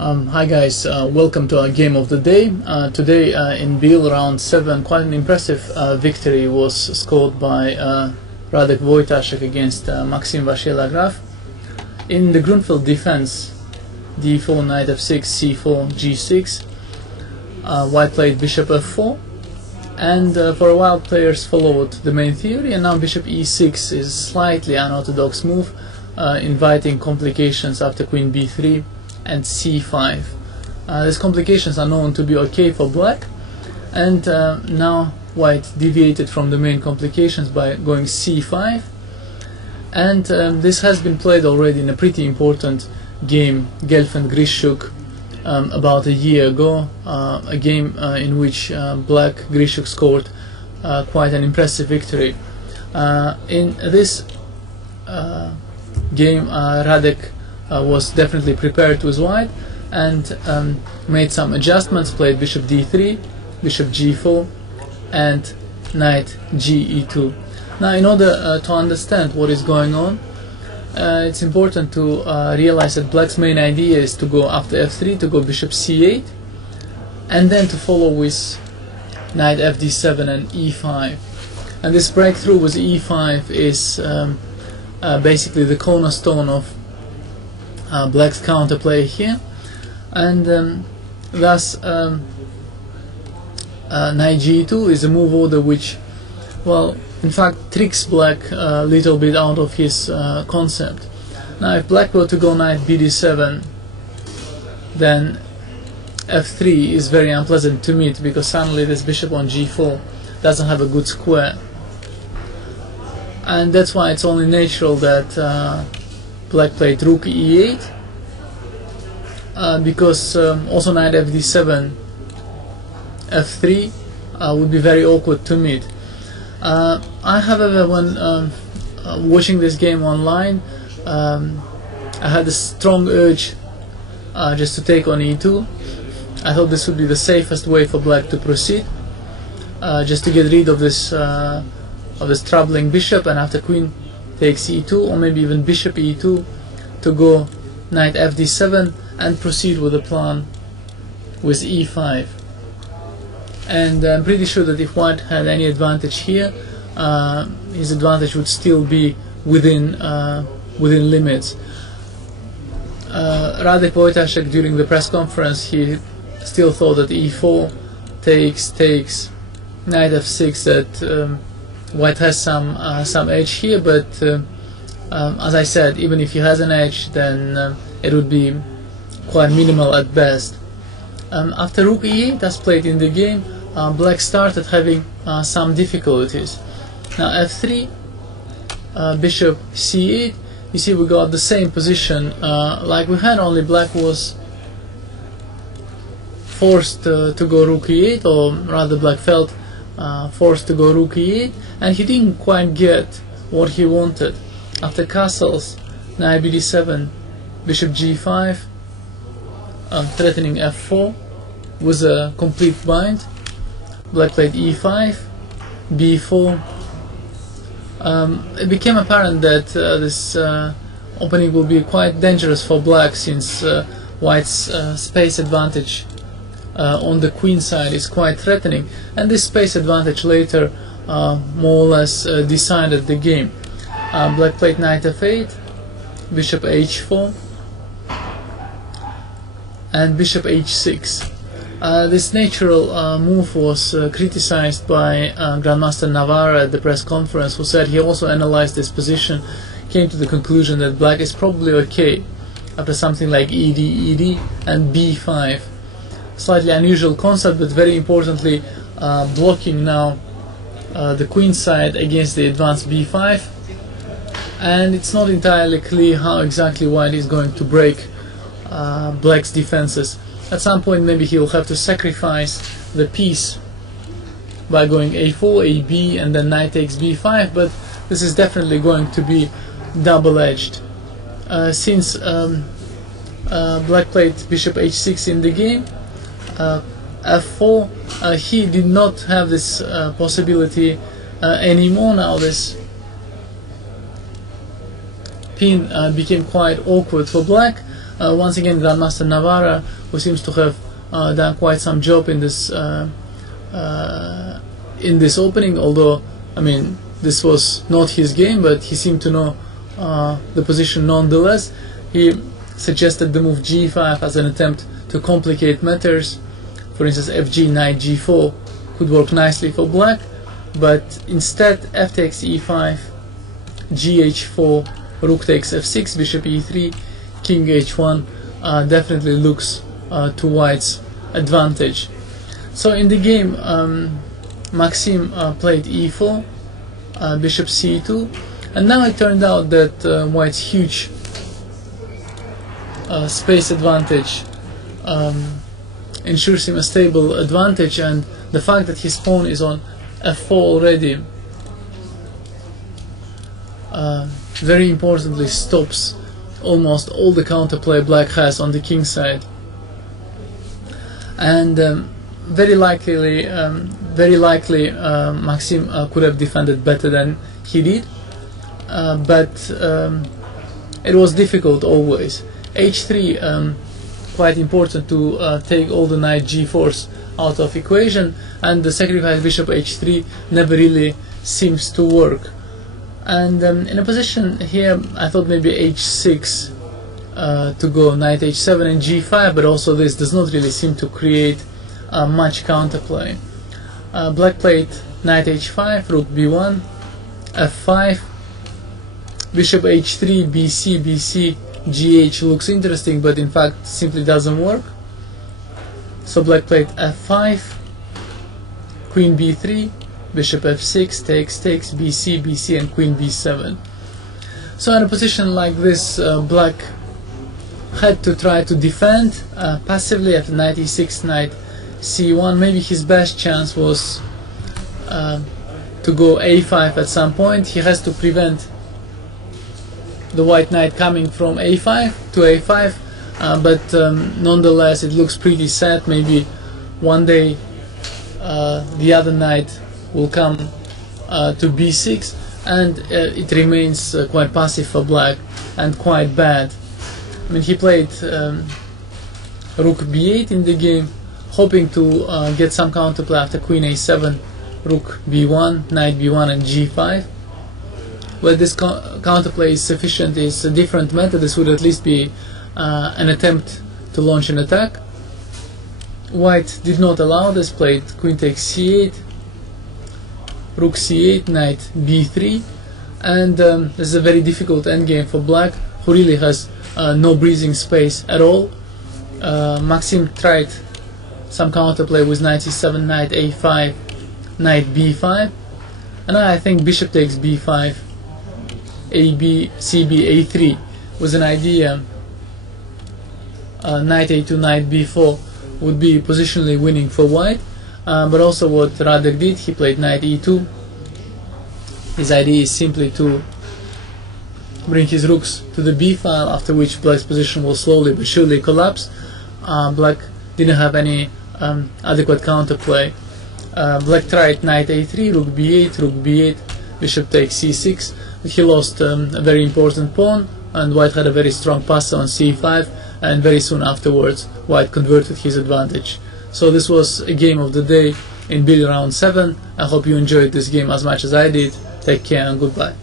Hi guys, welcome to our game of the day. Today in Biel round 7, quite an impressive victory was scored by Radek Wojtaszek against Maxim Warszawa-Graf. In the Grunfeld defense, d4, knight f6, c4, g6, white played bishop f4, and for a while players followed the main theory, and now bishop e6 is a slightly unorthodox move, inviting complications after queen b3 and c5. These complications are known to be okay for black, and now white deviated from the main complications by going c5, and this has been played already in a pretty important game, Gelfand-Grischuk, about a year ago, a game in which black Grischuk scored quite an impressive victory. In this game, Radek was definitely prepared with white and made some adjustments, played bishop d3, bishop g4, and knight ge2. Now, in order to understand what is going on, it's important to realize that black's main idea is to go after f3, to go bishop c8, and then to follow with knight fd7 and e5. And this breakthrough with e5 is basically the cornerstone of black's counterplay here, and thus knight g2 is a move order which, well, in fact tricks black a little bit out of his concept. Now, if black were to go knight bd7, then f3 is very unpleasant to meet, because suddenly this bishop on g4 doesn't have a good square, and that's why it's only natural that black played rook e8, because also knight fd7, f3 would be very awkward to meet. I, however, when watching this game online, I had a strong urge just to take on e2. I thought this would be the safest way for black to proceed, just to get rid of this troubling bishop, and after queen takes e2, or maybe even bishop e2, to go knight fd7 and proceed with the plan with e5. And I'm pretty sure that if white had any advantage here, his advantage would still be within limits. Radek Wojtaszek, during the press conference, he still thought that e4 takes knight f6, that white has some edge here, but as I said, even if he has an edge, then it would be quite minimal at best. After rook e8 as played in the game, black started having some difficulties. Now f3, bishop c8, you see we got the same position like we had, only black was forced to go rook e8, or rather black felt forced to go rook e8, and he didn't quite get what he wanted. After castles, knight bd7, bishop g5, threatening f4 with a complete bind. Black played e5, b4. It became apparent that this opening will be quite dangerous for black, since white's space advantage on the queen side is quite threatening, and this space advantage later more or less decided the game. Black played knight f8, bishop h4, and bishop h6. This natural move was criticized by Grandmaster Navarra at the press conference, who said he also analyzed this position, came to the conclusion that black is probably okay after something like ed, ed, and b5. Slightly unusual concept, but very importantly blocking now the queen side against the advanced b5, and it's not entirely clear how exactly white is going to break black's defenses. At some point maybe he will have to sacrifice the piece by going a4, ab, and then knight takes b5, but this is definitely going to be double-edged. Since black played bishop h6 in the game, f4, he did not have this possibility anymore. Now this pin became quite awkward for black. Once again, Grandmaster Navarra, who seems to have done quite some job in this opening, although I mean this was not his game, but he seemed to know the position nonetheless. He suggested the move g5 as an attempt to complicate matters. For instance, fg, knight g4 could work nicely for black, but instead f takes e5, gh4, rook takes f6, bishop e3, king h1 definitely looks to white's advantage. So in the game, Maxim played e4, bishop c2, and now it turned out that white's huge space advantage ensures him a stable advantage, and the fact that his pawn is on f4 already very importantly stops almost all the counterplay black has on the king side. And very likely Maxim could have defended better than he did, but it was difficult always. h3, quite important to take all the knight g4s out of equation, and the sacrifice bishop h3 never really seems to work. And in a position here, I thought maybe h6 to go knight h7 and g5, but also this does not really seem to create much counterplay. Black played knight h5, rook b1, f5, bishop h3, bc, bc, gh looks interesting, but in fact simply doesn't work. So black played f5, queen b3, bishop f6, takes, bc, bc, and queen b7. So in a position like this, black had to try to defend passively after knight e6, knight c1. Maybe his best chance was to go a5 at some point. He has to prevent the white knight coming from a5 to a5, but nonetheless it looks pretty sad. Maybe one day the other knight will come to b6, and it remains quite passive for black and quite bad. I mean, he played rook b8 in the game, hoping to get some counterplay after queen a7, rook b1, knight b1, and g5. Well, this counterplay is sufficient. It's a different method. This would at least be an attempt to launch an attack. White did not allow this, played queen takes c8, rook c8, knight b3, and this is a very difficult endgame for black, who really has no breathing space at all. Maxim tried some counterplay with knight c7, knight a5, knight b5, and I think bishop takes b5, ab, cb, a3 was an idea. Knight a2, knight b4 would be positionally winning for white, but also what Radek did, he played knight e2. His idea is simply to bring his rooks to the b file, after which black's position will slowly but surely collapse. Black didn't have any adequate counterplay. Black tried knight a3, rook b8, bishop takes c6, but he lost a very important pawn, and white had a very strong pass on c5, and very soon afterwards white converted his advantage. So this was a game of the day in Bill round 7. I hope you enjoyed this game as much as I did. Take care and goodbye.